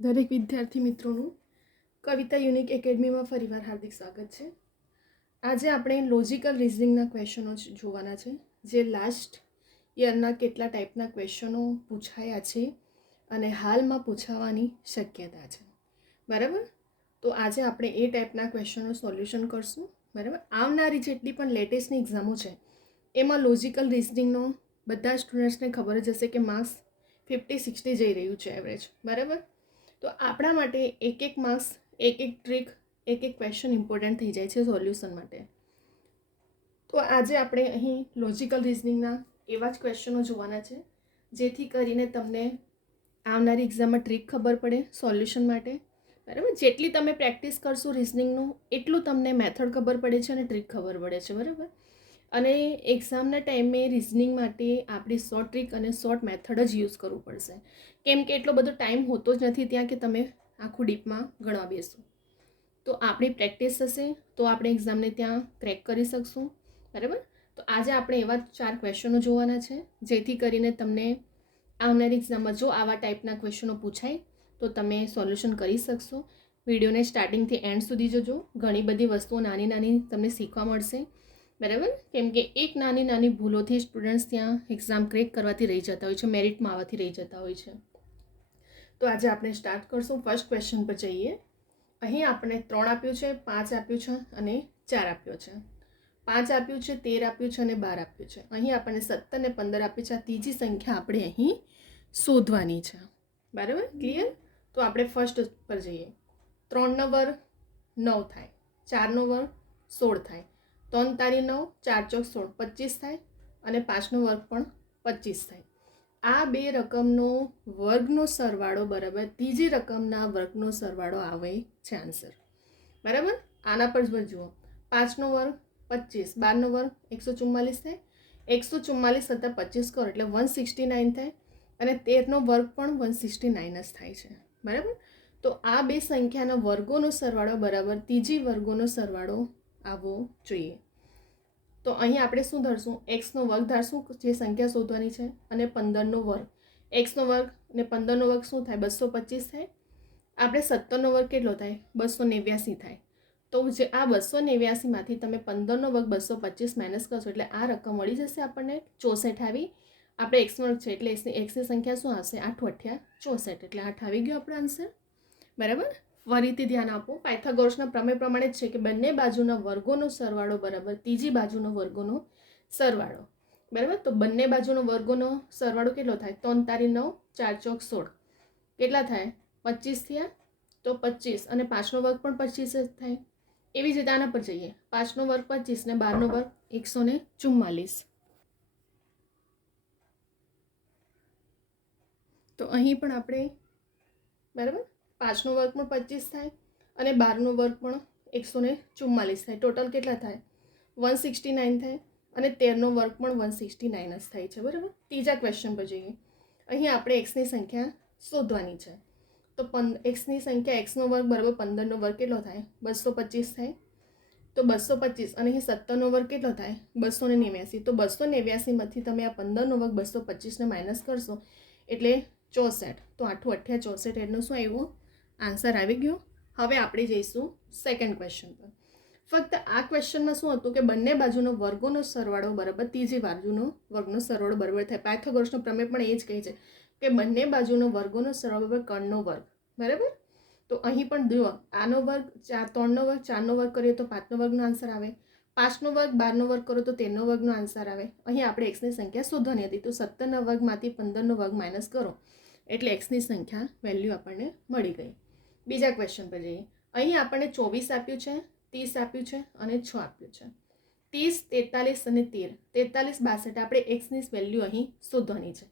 દરેક વિદ્યાર્થી મિત્રોનું કવિતા યુનિક એકેડમીમાં ફરીવાર હાર્દિક સ્વાગત છે. આજે આપણે લોજિકલ રિઝનિંગના ક્વેશ્ચનો જોવાના છે, જે લાસ્ટ યરના કેટલા ટાઈપના ક્વેશ્ચનો પૂછાયા છે અને હાલમાં પૂછાવાની શક્યતા છે. બરાબર, તો આજે આપણે એ ટાઈપના ક્વેશ્ચનનું સોલ્યુશન કરશું. બરાબર, આવનારી જેટલી પણ લેટેસ્ટની એક્ઝામો છે એમાં લોજિકલ રિઝનિંગનો બધા સ્ટુડન્ટ્સને ખબર જ હશે કે માર્ક્સ 50-60 જઈ રહ્યું છે એવરેજ. બરાબર, તો આપણા માટે એક એક માર્ક્સ, એક એક ટ્રીક, એક એક ક્વેશ્ચન ઇમ્પોર્ટન્ટ થઈ જાય છે સોલ્યુશન માટે. તો આજે આપણે અહીં લોજિકલ રિઝનિંગના એવા જ ક્વેશ્ચનો જોવાના છે, જેથી કરીને તમને આવનારી એક્ઝામમાં ટ્રીક ખબર પડે સોલ્યુશન માટે. બરાબર, જેટલી તમે પ્રેક્ટિસ કરશો રિઝનિંગનું એટલું તમને મેથડ ખબર પડે છે અને ટ્રીક ખબર પડે છે. બરાબર, અને એક્ઝામના ટાઈમે રિઝનિંગ માટે આપણી શોર્ટ ટ્રીક અને શોર્ટ મેથડ જ યુઝ કરવું પડશે, કેમ કે એટલો બધો ટાઈમ હોતો જ નથી ત્યાં કે તમે આખું ડીપમાં ગણવા બેસો. તો આપણી પ્રેક્ટિસ થશે તો આપણે એક્ઝામને ત્યાં ક્રેક કરી શકશું. બરાબર, તો આજે આપણે એવા 4 ક્વેશ્ચનો જોવાના છે, જેથી કરીને તમને આવનારી એક્ઝામમાં જો આવા ટાઈપના ક્વેશ્ચનો પૂછાય તો તમે સોલ્યુશન કરી શકશો. વિડીયોને સ્ટાર્ટિંગથી એન્ડ સુધી જોજો, ઘણી બધી વસ્તુઓ નાની નાની તમને શીખવા મળશે. બરાબર, કેમ કે એક નાની નાની ભૂલોથી સ્ટુડન્ટ્સ ત્યાં એક્ઝામ ક્રેક કરવાથી રહી જતા હોય છે, મેરિટમાં આવવાથી રહી જતા હોય છે. તો આજે આપણે સ્ટાર્ટ કરશું. ફર્સ્ટ ક્વેશ્ચન પર જઈએ. અહીં આપણે 3 આપ્યું છે, 5 આપ્યું છે અને 4 આપ્યો છે. 5 આપ્યું છે, 13 આપ્યું છે અને 12 આપ્યું છે. અહીં આપણને 17 અને 15 આપ્યું છે. આ ત્રીજી સંખ્યા આપણે અહીં શોધવાની છે. બરાબર, ક્લિયર? તો આપણે ફર્સ્ટ પર જઈએ. 3નો વર્ગ 9 થાય, 4નો વર્ગ 16 થાય, 3 તારી 9, 4 ચોક 16, 25 થાય અને 5નો વર્ગ પણ 25 થાય. આ બે રકમનો વર્ગનો સરવાળો બરાબર ત્રીજી રકમના વર્ગનો સરવાળો આવે છે આન્સર. બરાબર, આના પર જ જુઓ. 5નો વર્ગ 25, 12નો વર્ગ 144 થાય, 144 + 25 કરો એટલે 169 થાય અને 13નો વર્ગ પણ 169 જ થાય છે. બરાબર, તો આ બે સંખ્યાના વર્ગોનો સરવાળો બરાબર ત્રીજી વર્ગોનો સરવાળો આવવો જોઈએ. તો અહીં આપણે શું ધરશું? એક્સનો વર્ગ ધારશું, જે સંખ્યા શોધવાની છે, અને 15નો વર્ગ. એક્સનો વર્ગ અને 15નો વર્ગ શું થાય? 225 થાય. આપણે 17નો વર્ગ કેટલો થાય? 289 થાય. તો જે આ 289માંથી તમે 15નો વર્ગ 225 માઇનસ કરશો એટલે આ રકમ મળી જશે આપણને 64 આવી. આપણે એક્સનો વર્ગ છે એટલે એક્સની સંખ્યા શું આવશે? 8 × 8 = 64, એટલે 8 આવી ગયો આપણો આન્સર. બરાબર, ફરીથી ધ્યાન આપો. પાયથાગોરસના પ્રમેય પ્રમાણે જ છે કે બંને બાજુના વર્ગોનો સરવાળો બરાબર ત્રીજી બાજુનો વર્ગોનો સરવાળો. બરાબર, તો બંને બાજુનો વર્ગોનો સરવાળો કેટલો થાય? 3 તારી 9, 4 ચોક 16, કેટલા થાય? 25 થયા. તો 25 અને 5નો વર્ગ પણ 25 જ થાય. એવી જ રીતે આના પર જઈએ. 5નો વર્ગ 25 ને 12નો વર્ગ 144. તો અહીં પણ આપણે બરાબર 5નો વર્ગ પણ 25 થાય અને 12નો વર્ગ પણ 144 થાય. ટોટલ કેટલા થાય? 169 થાય અને 13નો વર્ગ પણ 169 જ થાય છે. બરાબર, ત્રીજા ક્વેશ્ચન પર જઈએ. અહીં આપણે એક્સની સંખ્યા શોધવાની છે. તો એક્સની સંખ્યા એક્સનો વર્ગ બરાબર 15નો વર્ગ કેટલો થાય? 225 થાય. તો 225 અને અહીં 17નો વર્ગ કેટલો થાય? 289. તો 289માંથી તમે આ 15નો વર્ગ 225ને માઇનસ કરશો એટલે 64. તો 8 × 8 = 64 એનો શું આવ્યો? આન્સર આવી ગયો. હવે આપણે જઈશું સેકન્ડ ક્વેશ્ચન પર. ફક્ત આ ક્વેશ્ચનમાં શું હતું કે બંને બાજુનો વર્ગોનો સરવાળો બરાબર ત્રીજી બાજુનો વર્ગનો સરવાળો બરાબર થાય. પાયથાગોરસનો પ્રમેય પણ એ જ કહે છે કે બંને બાજુનો વર્ગોનો સરવાળો બરાબર કર્ણનો વર્ગ. બરાબર, તો અહીં પણ જુઓ, આનો વર્ગ 3નો વર્ગ 4નો વર્ગ કરીએ તો 5નો વર્ગનો આન્સર આવે. 5નો વર્ગ 12નો વર્ગ કરો તો 13નો વર્ગનો આન્સર આવે. અહીં આપણે એક્સની સંખ્યા શોધવાની હતી, તો 17ના વર્ગમાંથી 15નો વર્ગ માઇનસ કરો એટલે એક્સની સંખ્યા વેલ્યુ આપણને મળી ગઈ. બીજા ક્વેશ્ચન પર જઈએ. અહીં આપણને 24 આપ્યું છે, 30 આપ્યું છે અને 6 આપ્યું છે. 30, 43 અને 13, 43, 62 આપણે એક્સની વેલ્યુ અહીં શોધવાની છે.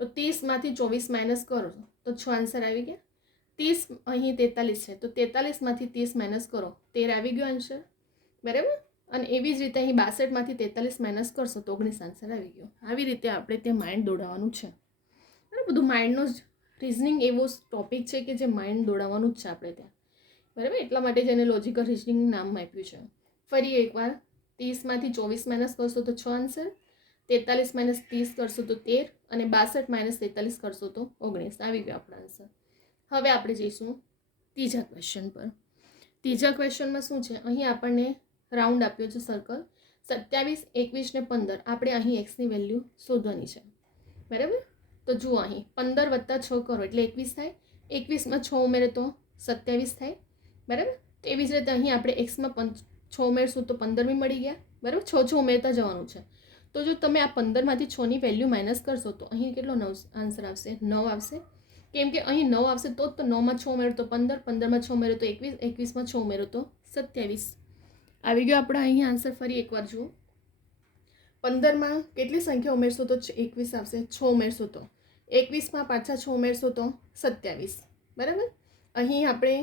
તો 30માંથી 24 માઇનસ કરો તો 6 આન્સર આવી ગયા. 30 અહીં 43 છે, તો 43માંથી 30 માઇનસ કરો 13 આવી ગયો આન્સર. બરાબર, અને એવી જ રીતે અહીં 62માંથી 43 માઇનસ કરશો તો 19 આન્સર આવી ગયો. આવી રીતે આપણે તે માઇન્ડ દોડાવવાનું છે. બધું માઇન્ડનો જ રિઝનિંગ એવો ટોપિક છે કે જે માઇન્ડ દોડાવવાનું જ છે આપણે ત્યાં. બરાબર, એટલા માટે જ એને લોજિકલ રિઝનિંગ નામ આપ્યું છે. ફરી એકવાર, 30માંથી 24 માઇનસ કરશો તો 6 આન્સર, 43 - 30 કરશો તો 13 અને 62 - 43 કરશો તો 19 આવી ગયો આપણો આન્સર. હવે આપણે જઈશું ત્રીજા ક્વેશ્ચન પર. ત્રીજા ક્વેશ્ચનમાં શું છે, અહીં આપણને રાઉન્ડ આપ્યો છે સર્કલ 27, 21 ને 15. આપણે અહીં એક્સની વેલ્યુ શોધવાની છે, બરાબર. તો જુઓ અહીં 15 + 6 કરો એટલે 21 થાય. 21માં 6 ઉમેરે તો 27 થાય, બરાબર. તો એવી જ રીતે અહીં આપણે એક્સમાં 6 ઉમેરશું તો 15 મળી ગયા, બરાબર. 6 ઉમેરતા જવાનું છે. તો જો તમે આ 15માંથી 6ની વેલ્યુ માઇનસ કરશો તો અહીં કેટલો આન્સર આવશે? 9 આવશે. કેમ કે અહીં 9 આવશે તો 9માં 6 ઉમેરો તો 15, 15માં 6 ઉમેરો તો 21, 21માં 6 ઉમેરો તો 27. આવી ગયો આપણે અહીં આન્સર. ફરી એકવાર જુઓ, 15માં કેટલી સંખ્યા ઉમેરશો તો 21 આવશે. 6 ઉમેરશો તો 21માં પાછા 6 ઉમેરશો તો 27, બરાબર. અહીં આપણે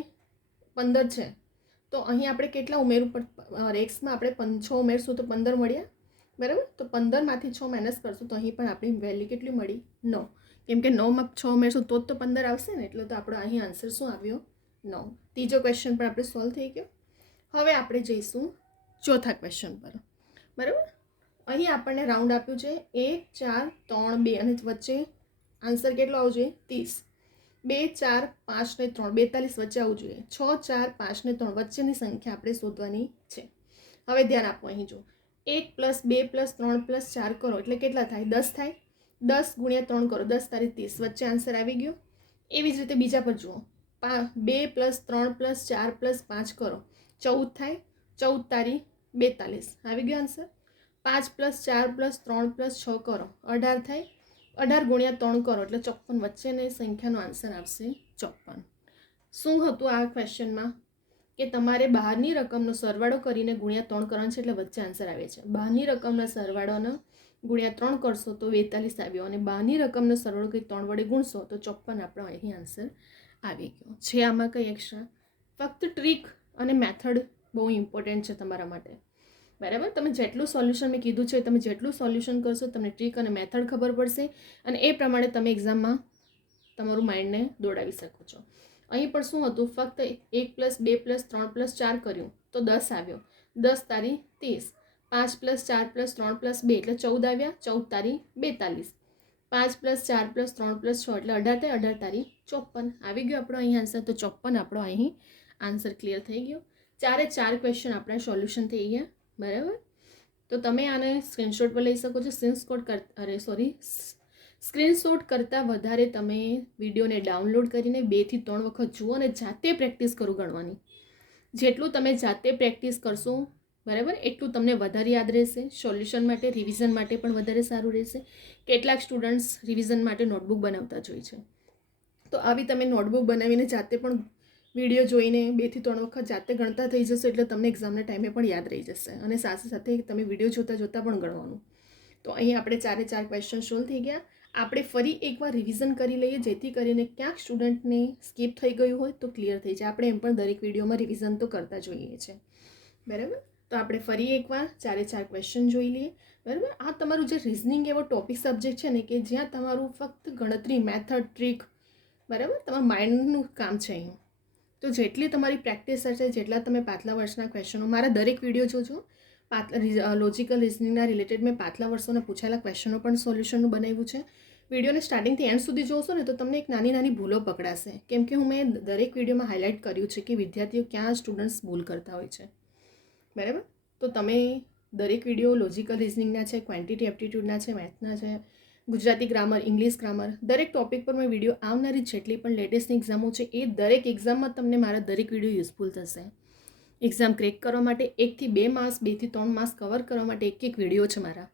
15 છે તો અહીં આપણે કેટલા ઉમેરવું પડે? એક્સમાં આપણે 6 ઉમેરશું તો 15 મળ્યા, બરાબર. તો 15માંથી 6 માઇનસ કરશું તો અહીં પણ આપણી વેલ્યુ કેટલી મળી? 9. કેમ કે 9માં 6 ઉમેરશું તો જ તો 15 આવશે ને, એટલે તો આપણો અહીં આન્સર શું આવ્યો? 9. ત્રીજો ક્વેશ્ચન પણ આપણે સોલ્વ થઈ ગયો. હવે આપણે જઈશું ચોથા ક્વેશ્ચન પર, બરાબર. અહીં આપણને રાઉન્ડ આપ્યું છે 1, 4, 3, 2 અને વચ્ચે આન્સર કેટલો આવવો જોઈએ? 30. 2, 4, 5 ને 3 42 વચ્ચે આવવું જોઈએ. 6, 4, 5 ને 3 વચ્ચેની સંખ્યા આપણે શોધવાની છે. હવે ધ્યાન આપો, અહીં જો 1 + 2 + 3 + 4 કરો એટલે કેટલા થાય? 10 થાય. 10 × 3 કરો, 10 તારી 30. વચ્ચે આન્સર આવી ગયો. એવી જ રીતે બીજા પર જુઓ, 2 + 3 + 4 + 5 કરો, 14 થાય. 14 તારી 42. આવી ગયો આન્સર. 5 + 4 + 3 + 6 કરો, 18 થાય. 18 × 3 કરો એટલે 54. વચ્ચેની સંખ્યાનો આન્સર આવશે 54. શું હતું આ ક્વેશ્ચનમાં? કે તમારે બહારની રકમનો સરવાળો કરીને × 3 કરવાનો છે એટલે વચ્ચે આન્સર આવે છે. બહારની રકમના સરવાળોનો × 3 કરશો તો 42 આવ્યો, અને બહારની રકમનો સરવાળો કંઈ 3 વડે ગુણશો તો 54 આપણો અહીં આન્સર આવી ગયો છે. આમાં કંઈ એક્સ્ટ્રા, ફક્ત ટ્રીક અને મેથડ બહુ ઇમ્પોર્ટન્ટ છે તમારા માટે, બરાબર. તમે જેટલું સોલ્યુશન મેં કીધું છે, તમે જેટલું સોલ્યુશન કરશો તમને ટ્રીક અને મેથડ ખબર પડશે, અને એ પ્રમાણે તમે એક્ઝામમાં તમારું માઇન્ડને દોડાવી શકો છો. અહીં પણ શું હતું? ફક્ત 1 + 2 + 3 + 4 કર્યું તો 10 આવ્યો. 10 તારી 30. 5 + 4 + 3 + 2 એટલે 14 આવ્યા. 14 તારી 42. 5 + 4 + 3 + 6 એટલે 18 થાય. 18 તારી 54. આવી ગયો આપણો અહીં આન્સર. તો 54 આપણો અહીં આન્સર ક્લિયર થઈ ગયો. 4 ક્વેશ્ચન આપણા સોલ્યુશન થઈ ગયા, બરાબર. તો તમે આને સ્ક્રીનશોટ પર લઈ શકો છો. સ્ક્રીનશોટ કરતાં વધારે તમે વિડીયોને ડાઉનલોડ કરીને 2 થી 3 વખત જુઓ અને જાતે પ્રેક્ટિસ કરો ગણવાની. જેટલું તમે જાતે પ્રેક્ટિસ કરશો, બરાબર, એટલું તમને વધારે યાદ રહેશે. સોલ્યુશન માટે, રિવિઝન માટે પણ વધારે સારું રહેશે. કેટલાક સ્ટુડન્ટ્સ રિવિઝન માટે નોટબુક બનાવતા જ હોય છે, તો આવી તમે નોટબુક બનાવીને જાતે પણ વિડીયો જોઈને 2 થી 3 વખત જાતે ગણતા થઈ જશો એટલે તમને એક્ઝામના ટાઈમે પણ યાદ રહી જશે, અને સાથે સાથે તમે વિડીયો જોતાં પણ ગણવાનું. તો અહીં આપણે 4 ક્વેશ્ચન સોલ્વ થઈ ગયા. આપણે ફરી એકવાર રિવિઝન કરી લઈએ, જેથી કરીને ક્યાંક સ્ટુડન્ટને સ્કીપ થઈ ગયું હોય તો ક્લિયર થઈ જાય. આપણે એમ પણ દરેક વિડીયોમાં રિવિઝન તો કરતા જોઈએ છીએ, બરાબર. તો આપણે ફરી એકવાર 4 ક્વેશ્ચન જોઈ લઈએ, બરાબર. આ તમારું જે રિઝનિંગ એવો ટોપિક સબ્જેક્ટ છે ને, કે જ્યાં તમારું ફક્ત ગણતરી, મેથડ, ટ્રીક, બરાબર, તમારા માઇન્ડનું કામ છે અહીં. તો જેટલી તમારી પ્રેક્ટિસ હશે, જેટલા તમે પાછલા વર્ષના ક્વેશ્ચનો, મારા દરેક વિડીયો જોજો. લોજિકલ રિઝનિંગના રિલેટેડ મેં પાછલા વર્ષોના પૂછાયેલા ક્વેશ્ચનો પણ સોલ્યુશનનું બનાવ્યું છે. વિડીયોને સ્ટાર્ટિંગથી એન્ડ સુધી જોશો ને તો તમને એક નાની ભૂલો પકડાશે, કેમ કે મેં દરેક વિડીયોમાં હાઇલાઇટ કર્યું છે કે વિદ્યાર્થીઓ ક્યાં સ્ટુડન્ટ્સ ભૂલ કરતા હોય છે, બરાબર. તો તમે દરેક વિડીયો લોજિકલ રિઝનિંગના છે, ક્વોન્ટિટી એપ્ટિટ્યૂડના છે, મેથ્સના છે, ગુજરાતી ગ્રામર, ઇંગ્લિશ ગ્રામર, દરેક ટોપિક પર મેં વિડીયો આવનારી જેટલી પણ લેટેસ્ટની એક્ઝામો છે એ દરેક એક્ઝામમાં તમને મારા દરેક વિડીયો યુઝફુલ થશે. એક્ઝામ ક્રેક કરવા માટે 1 થી 2 માર્ક્સ, 2 થી 3 માર્ક્સ કવર કરવા માટે એક વિડીયો છે મારા,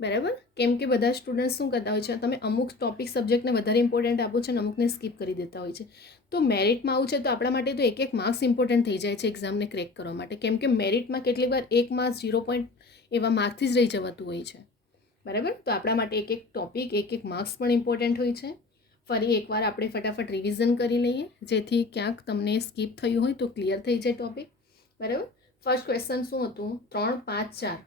બરાબર. કેમ કે બધા સ્ટુડન્ટ્સ શું કરતા હોય છે, તમે અમુક ટોપિક સબ્જેક્ટને વધારે ઇમ્પોર્ટન્ટ આપો છો અને અમુકને સ્કીપ કરી દેતા હોય છે. તો મેરિટમાં આવું છે તો આપણા માટે તો એક માર્ક્સ ઇમ્પોર્ટન્ટ થઈ જાય છે એક્ઝામને ક્રેક કરવા માટે, કેમ કે મેરિટમાં કેટલીક વાર 1 માર્ક્સ 0 પોઈન્ટ એવા માર્ક્સથી જ રહી જવાતું હોય છે, બરાબર. તો આપણા માટે એક ટોપિક, એક માર્ક્સ પણ ઇમ્પોર્ટન્ટ હોય છે. ફરી એકવાર આપણે ફટાફટ રિવિઝન કરી લઈએ, જેથી ક્યાંક તમને સ્કીપ થયું હોય તો ક્લિયર થઈ જાય ટોપિક, બરાબર. ફર્સ્ટ ક્વેશ્ચન શું હતું? 3, 5, 4,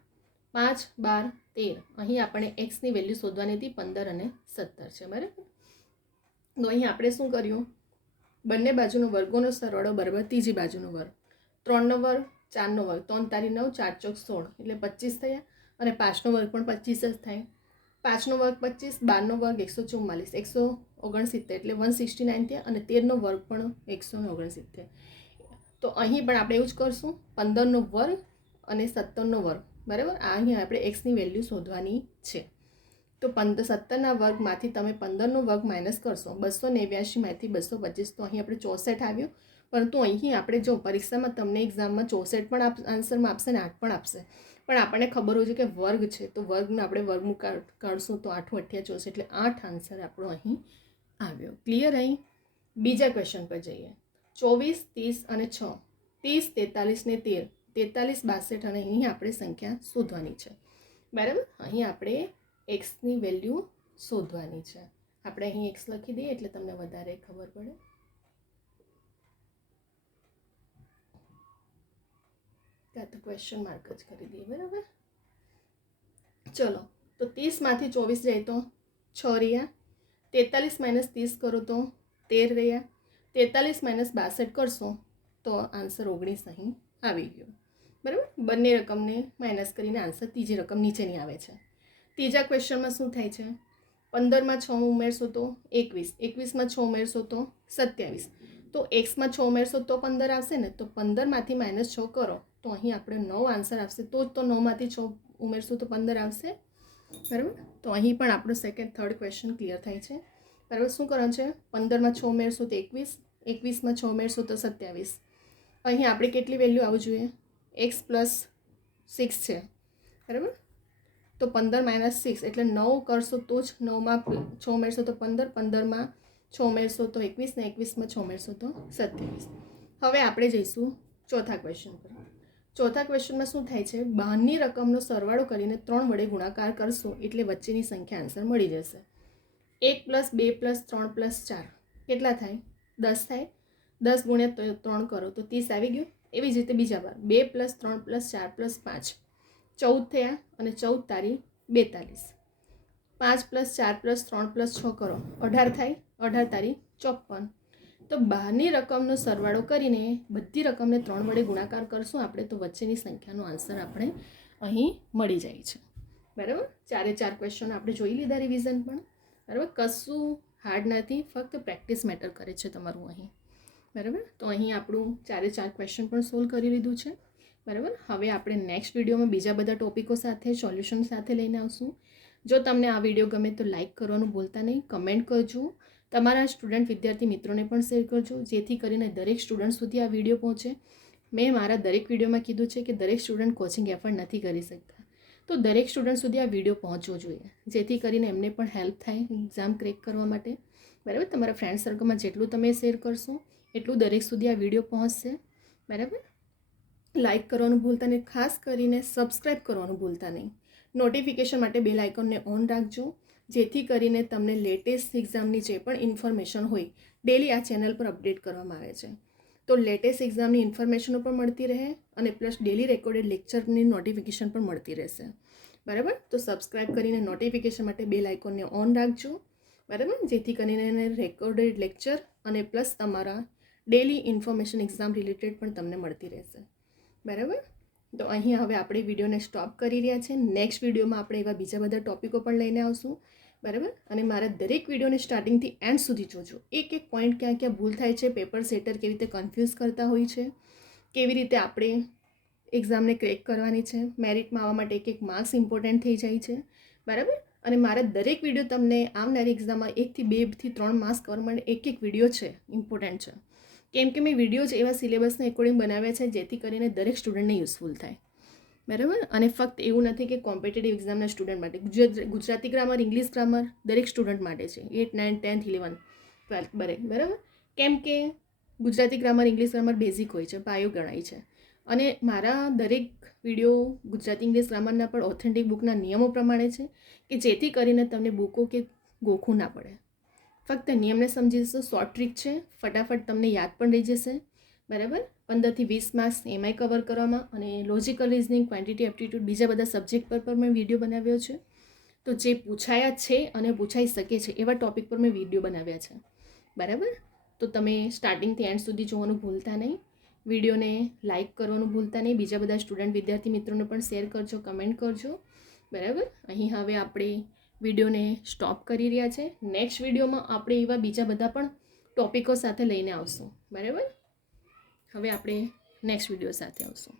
5, 12, 13. અહીં આપણે એક્સની વેલ્યુ શોધવાની હતી, 15 અને 17 છે, બરાબર. તો અહીં આપણે શું કર્યું? બંને બાજુનો વર્ગોનો સરવાળો બરાબર ત્રીજી બાજુનો વર્ગ. 3નો વર્ગ, 4નો વર્ગ, 3 તારી 9, 4 ચોક 16 એટલે 25 થયા, અને 5નો વર્ગ પણ 25 જ થાય. 5નો વર્ગ 25, 12નો વર્ગ 144, 169 એટલે 169 થયા, અને 13નો વર્ગ પણ 169. તો અહીં પણ આપણે એવું જ કરશું, 15નો વર્ગ અને 17નો વર્ગ, બરાબર. અહીં આપણે એક્સની વેલ્યુ શોધવાની છે. તો 17ના વર્ગમાંથી તમે 15નો વર્ગ માઇનસ કરશો, 289માંથી 225, તો અહીં આપણે 64 આવ્યો. પરંતુ અહીં આપણે જો પરીક્ષામાં તમને એક્ઝામમાં 64 પણ આન્સરમાં આપશે ને 8 પણ આપશે, પણ આપણને ખબર હોય છે કે વર્ગ છે, તો વર્ગને આપણે વર્ગમૂળ કાઢશું તો 8 × 8 = 64, એટલે 8 આન્સર આપણો અહીં આવ્યો. ક્લિયર? અહીં બીજા ક્વેશ્ચન પર જઈએ. 24, 30 અને 6, 30, 43 ને 13, 43, 62, અને અહીં આપણે સંખ્યા શોધવાની છે, બરાબર. અહીં આપણે એક્સની વેલ્યુ શોધવાની છે. આપણે અહીં એક્સ લખી દઈએ એટલે તમને વધારે ખબર પડે. ત્યાં તો ક્વેશ્ચન માર્ક જ કરી દઈએ, બરાબર. ચલો, તો 30માંથી 24 જાય તો 6 રહ્યા, 43 - 30 કરો તો 13 રહ્યા, 43 - 62 કરશો તો આન્સર 19 અહીં આવી ગયો, બરાબર. બંને રકમને માઇનસ કરીને આન્સર ત્રીજી રકમ નીચેની આવે છે. ત્રીજા ક્વેશ્ચનમાં શું થાય છે? 15માં 6 ઉમેરશો તો 21, 21માં 6 ઉમેરશો તો 27, તો એક્સમાં 6 ઉમેરશો તો 15 આવશે ને, તો 15માંથી -6 કરો તો અહીં આપણે 9 આન્સર આવશે. તો 9માંથી 6 ઉમેરશું તો 15 આવશે, બરાબર. તો અહીં પણ આપણો થર્ડ ક્વેશ્ચન ક્લિયર થાય છે, બરાબર. શું કરવાનું છે? 15માં 6 ઉમેરશો તો 21, 21માં 6 ઉમેરશો તો 27. અહીં આપણે કેટલી વેલ્યુ આવવું જોઈએ? x + 6 છે, બરાબર. તો 15 - 6 એટલે 9 કરશો તો જ, 9માં 6 ઉમેરશો તો 15, 15માં 6 ઉમેરશો તો 21, ને 21માં 6 ઉમેરશો તો 27. હવે આપણે જઈશું ચોથા ક્વેશ્ચન પર. ચોથા ક્વેશ્ચનમાં શું થાય છે? બહારની રકમનો સરવાળો કરીને 3 વડે ગુણાકાર કરશો એટલે વચ્ચેની સંખ્યા આન્સર મળી જશે. 1 + 2 + 3 + 4 કેટલા થાય? 10 થાય. 10 × 3 કરો તો 30 આવી ગયું. એવી જ રીતે બીજા વાર 2 + 3 + 4 + 5 14 થયા, અને 14 તારી 42. 5 + 4 + 3 + 6 કરો 18 થાય, 18 તારી 54. તો બહારની રકમનો સરવાળો કરીને બધી રકમને 3 વડે ગુણાકાર કરશું આપણે તો વચ્ચેની સંખ્યાનો આન્સર આપણે અહીં મળી જાય છે, બરાબર. 4 ક્વેશ્ચન આપણે જોઈ લીધા રિવિઝન પણ, બરાબર. કશું હાર્ડ નથી, ફક્ત પ્રેક્ટિસ મેટર કરે છે તમારું અહીં, બરાબર. તો અહીં આપણું 4 ક્વેશ્ચન પણ સોલ્વ કરી લીધું છે, બરાબર. હવે આપણે નેક્સ્ટ વિડીયોમાં બીજા બધા ટોપિકો સાથે સોલ્યુશન સાથે લઈને આવશું. જો તમને આ વિડીયો ગમે તો લાઇક કરવાનું ભૂલતા નહીં, કમેન્ટ કરજો, તમારા સ્ટુડન્ટ વિદ્યાર્થી મિત્રોને પણ શેર કરજો, જેથી કરીને દરેક સ્ટુડન્ટ સુધી આ વિડીયો પહોંચે. મેં મારા દરેક વિડીયોમાં કીધું છે કે દરેક સ્ટુડન્ટ કોચિંગ એફર્ટ નથી કરી શકતા, તો દરેક સ્ટુડન્ટ સુધી આ વિડીયો પહોંચવો જોઈએ, જેથી કરીને એમને પણ હેલ્પ થાય એક્ઝામ ક્રેક કરવા માટે, બરાબર. તમારા ફ્રેન્ડ સર્કલમાં જેટલું તમે શેર કરશો એટલું દરેક સુધી આ વિડીયો પહોંચશે, બરાબર. લાઇક કરવાનું ભૂલતા નહીં, ખાસ કરીને સબસ્ક્રાઈબ કરવાનું ભૂલતા નહીં. નોટિફિકેશન માટે બેલ આઇકોનને ઓન રાખજો, જેથી કરીને તમને લેટેસ્ટ એક્ઝામની જે પણ ઇન્ફોર્મેશન હોય ડેલી આ ચેનલ પર અપડેટ કરવામાં આવે છે. તો લેટેસ્ટ એક્ઝામની ઇન્ફોર્મેશનો પણ મળતી રહે, અને પ્લસ ડેલી રેકોર્ડેડ લેક્ચરની નોટિફિકેશન પણ મળતી રહેશે, બરાબર. તો સબસ્ક્રાઈબ કરીને નોટિફિકેશન માટે બેલ આઇકોનને ઓન રાખજો, બરાબર, જેથી કરીને રેકોર્ડેડ લેક્ચર અને પ્લસ તમારા ડેલી ઇન્ફોર્મેશન એક્ઝામ રિલેટેડ પણ તમને મળતી રહેશે, બરાબર. તો અહીં હવે આપણે વિડીયોને સ્ટોપ કરી રહ્યા છે. નેક્સ્ટ વિડીયોમાં આપણે એવા બીજા બધા ટોપિકો પણ લઈને આવશું, બરાબર. અને મારા દરેક વિડીયોને સ્ટાર્ટિંગથી એન્ડ સુધી જોજો, એક પોઈન્ટ ક્યાં ક્યાં ભૂલ થાય છે, પેપર સેટર કેવી રીતે કન્ફ્યુઝ કરતા હોય છે, કેવી રીતે આપણે એક્ઝામને ક્રેક કરવાની છે, મેરિટમાં આવવા માટે એક માર્ક્સ ઇમ્પોર્ટન્ટ થઈ જાય છે, બરાબર. અને મારા દરેક વિડીયો તમને આવનારી એક્ઝામમાં 1 થી 2 થી 3 માર્ક્સ કરવા માટે એક વિડીયો છે ઇમ્પોર્ટન્ટ છે, કેમ કે મેં વિડીયો જ એવા સિલેબસના એકોર્ડિંગ બનાવ્યા છે જેથી કરીને દરેક સ્ટુડન્ટને યુઝફુલ થાય, બરાબર. અને ફક્ત એવું નથી કે કોમ્પિટેટિવ એક્ઝામના સ્ટુડન્ટ માટે, ગુજરાતી ગ્રામર, ઇંગ્લિશ ગ્રામર દરેક સ્ટુડન્ટ માટે છે, 8, 9, 10, 11, 12, બરાબર. કેમ કે Gujarati grammar, English grammar basic હોય છે, પાયો ગણાય છે, અને મારા દરેક વિડીયો ગુજરાતી ઇંગ્લિશ ગ્રામરના પણ ઓથેન્ટિક બુકના નિયમો પ્રમાણે છે, કે જેથી કરીને તમને બુકો કે ગોખવું ના પડે. ફક્ત નિયમને સમજી જશો, શોર્ટ ટ્રીક છે, ફટાફટ તમને યાદ પણ રહી જશે, બરાબર. 15 થી 20 માર્ક્સ એમાંય કવર કરવામાં, અને લોજિકલ રિઝનિંગ, ક્વોન્ટિટી એપ્ટિટ્યૂડ, બીજા બધા સબ્જેક્ટ પર પણ મેં વિડીયો બનાવ્યો છે. તો જે પૂછાયા છે અને પૂછાઈ શકે છે એવા ટોપિક પર મેં વિડીયો બનાવ્યા છે, બરાબર. તો તમે સ્ટાર્ટિંગથી એન્ડ સુધી જોવાનું ભૂલતા નહીં, વિડીયોને લાઇક કરવાનું ભૂલતા નહીં, બીજા બધા સ્ટુડન્ટ વિદ્યાર્થી મિત્રોને પણ શેર કરજો, કમેન્ટ કરજો, બરાબર. અહીં હવે આપણે વિડીયોને સ્ટોપ કરી રહ્યા છે. નેક્સ્ટ વિડીયોમાં આપણે એવા બીજા બધા પણ ટોપિકો સાથે લઈને આવશું. બરાબર, હવે આપણે નેક્સ્ટ વિડીયો સાથે આવશું.